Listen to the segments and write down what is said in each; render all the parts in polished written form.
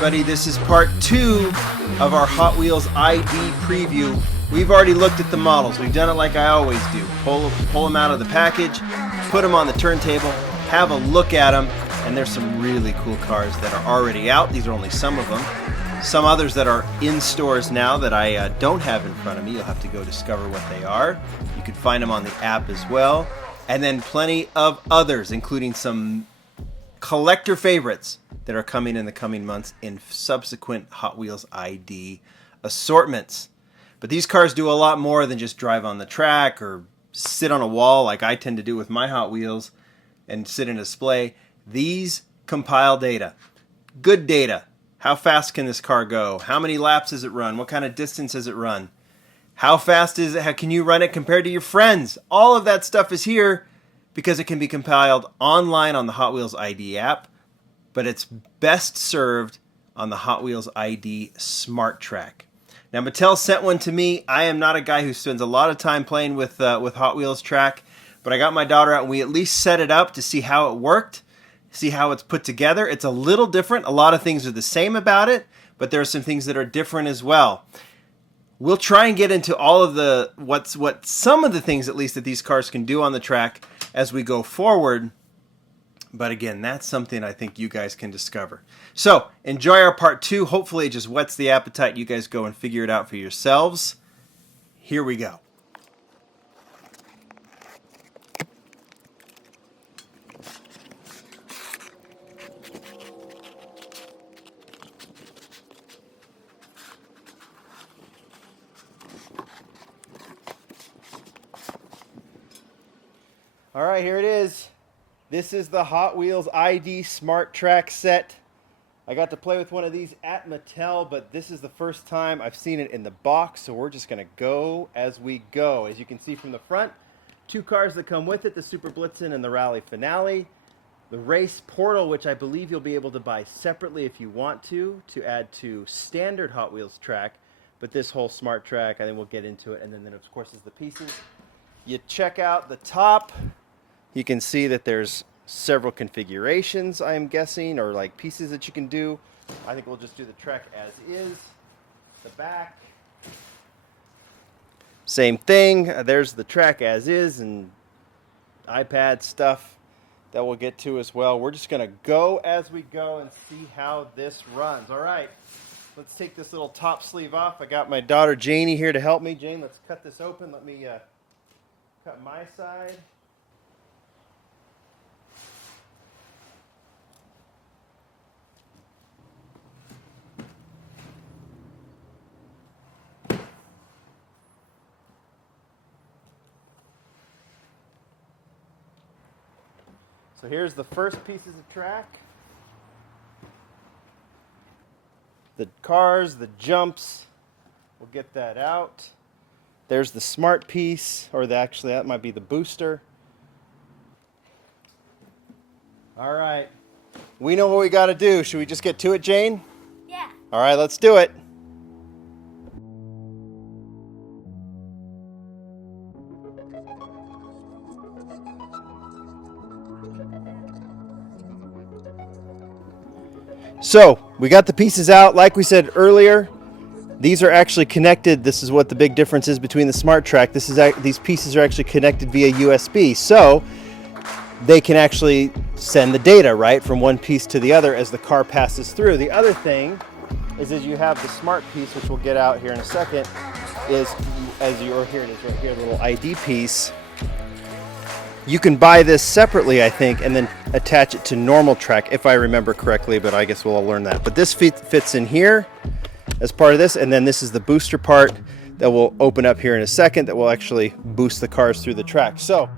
Everybody, this is part 2 of our Hot Wheels ID preview. We've already looked at the models. We've done it like I always do. Pull them out of the package, put them on the turntable, have a look at them, and there's some really cool cars that are already out. These are only some of them. Some others that are in stores now that I don't have in front of me. You'll have to go discover what they are. You can find them on the app as well. And then plenty of others, including some collector favorites that are coming in the coming months in subsequent Hot Wheels ID assortments. But these cars do a lot more than just drive on the track or sit on a wall like I tend to do with my Hot Wheels and sit in a display. These compile data. Good data. How fast can this car go? How many laps does it run? What kind of distance does it run? How fast is it? How can you run it compared to your friends? All of that stuff is here because it can be compiled online on the Hot Wheels ID app, but it's best served on the Hot Wheels ID Smart Track. Now, Mattel sent one to me. I am not a guy who spends a lot of time playing with Hot Wheels Track, but I got my daughter out and we at least set it up to see how it worked, see how it's put together. It's a little different. A lot of things are the same about it, but there are some things that are different as well. We'll try and get into all of the what some of the things at least that these cars can do on the track as we go forward. But again, that's something I think you guys can discover. So enjoy our part 2. Hopefully it just whets the appetite. You guys go and figure it out for yourselves. Here we go. All right, here it is. This is the Hot Wheels ID Smart Track set. I got to play with one of these at Mattel, but this is the first time I've seen it in the box, so we're just going to go as we go. As you can see from the front, 2 cars that come with it, the Super Blitzen and the Rally Finale. The Race Portal, which I believe you'll be able to buy separately if you want to add to standard Hot Wheels track. But this whole Smart Track, I think we'll get into it. And then of course, is the pieces. You check out the top. You can see that there's several configurations, I am guessing, or like pieces that you can do. I think we'll just do the track as is. The back. Same thing. There's the track as is and iPad stuff that we'll get to as well. We're just going to go as we go and see how this runs. All right. Let's take this little top sleeve off. I got my daughter Janie here to help me. Jane, let's cut this open. Let me cut my side. So here's the first pieces of track. The cars, the jumps, we'll get that out. There's the smart piece, or actually that might be the booster. All right, we know what we got to do. Should we just get to it, Jane? Yeah. All right, let's do it. So we got the pieces out. Like we said earlier, These are actually connected. This is what the big difference is between the Smart Track. These pieces are actually connected via USB, so they can actually send the data right from one piece to the other as the car passes through. The other thing is you have the Smart piece, which we'll get out here in a second, is here it is right here, the little ID piece. You can buy this separately, I think, and then attach it to normal track, if I remember correctly, but I guess we'll all learn that. But this fits in here as part of this, and then this is the booster part that will open up here in a second that will actually boost the cars through the track. So,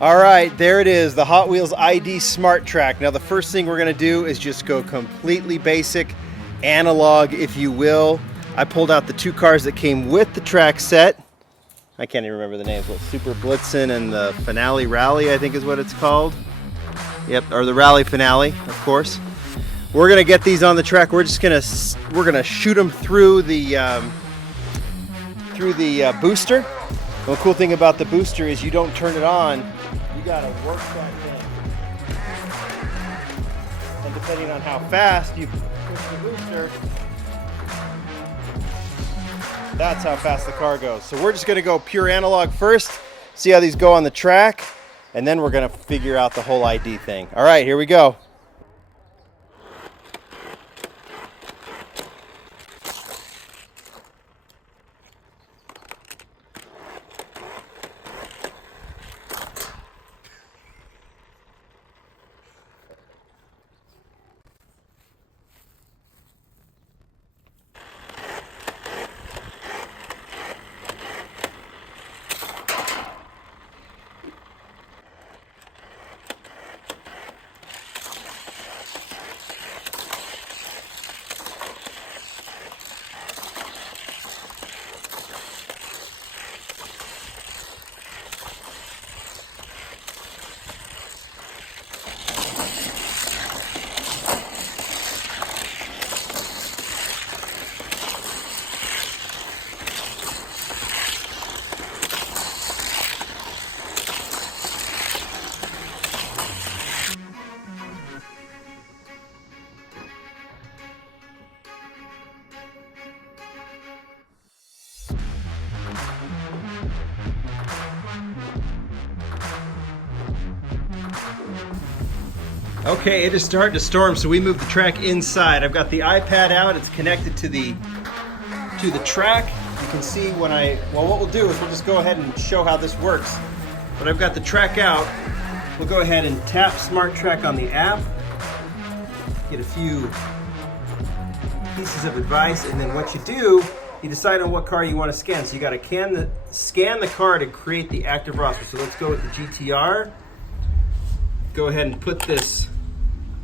all right, there it is, the Hot Wheels ID Smart Track. Now the first thing we're gonna do is just go completely basic, analog if you will. I pulled out the two cars that came with the track set. I can't even remember the names, what, Super Blitzen and the Finale Rally, I think is what it's called. Yep, or the Rally Finale, of course. We're gonna get these on the track. We're gonna shoot them through the booster. And the cool thing about the booster is you don't turn it on, you gotta work that thing. And depending on how fast you push the booster, that's how fast the car goes. So we're just gonna go pure analog first, see how these go on the track, and then we're gonna figure out the whole ID thing. All right, here we go. Okay, it is starting to storm, so we moved the track inside. I've got the iPad out, it's connected to the track. You can see when well, what we'll do is we'll just go ahead and show how this works. But I've got the track out. We'll go ahead and tap Smart Track on the app, get a few pieces of advice, and then what you do, you decide on what car you want to scan. So you got to scan the car to create the active roster. So let's go with the GTR. Go ahead and put this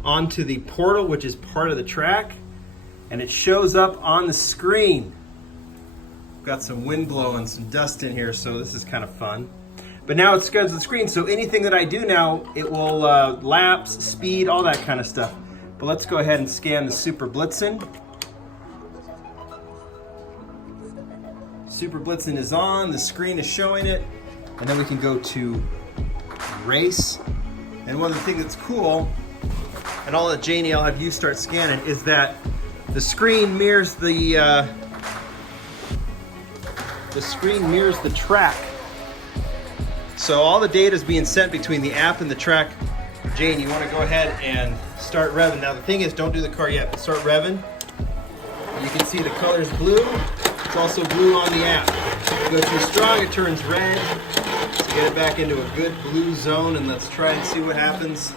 onto the portal, which is part of the track, and it shows up on the screen. Got some wind blowing, some dust in here, so this is kind of fun. But now it scans the screen, so anything that I do now, it will laps, speed, all that kind of stuff. But let's go ahead and scan the Super Blitzen. Super Blitzen is on, the screen is showing it, and then we can go to race. And one of the things that's cool, and I'll let Janie, I'll have you start scanning, is that the screen mirrors the track. So all the data is being sent between the app and the track. Jane, you want to go ahead and start revving. Now the thing is, don't do the car yet, but start revving. You can see the color's blue. It's also blue on the app. If you go too strong, it turns red. So get it back into a good blue zone, and let's try and see what happens.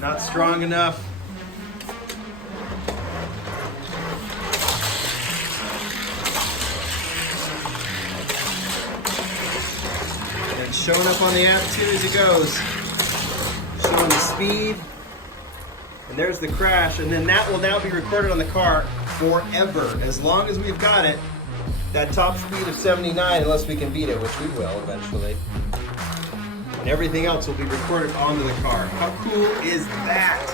Not strong enough. And it's showing up on the app too as it goes. Showing the speed. And there's the crash, and then that will now be recorded on the car forever. As long as we've got it, that top speed of 79, unless we can beat it, which we will eventually. And everything else will be recorded onto the car. How cool is that?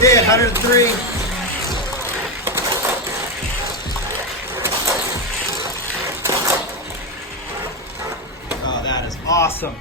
did, 103. Oh, that is awesome.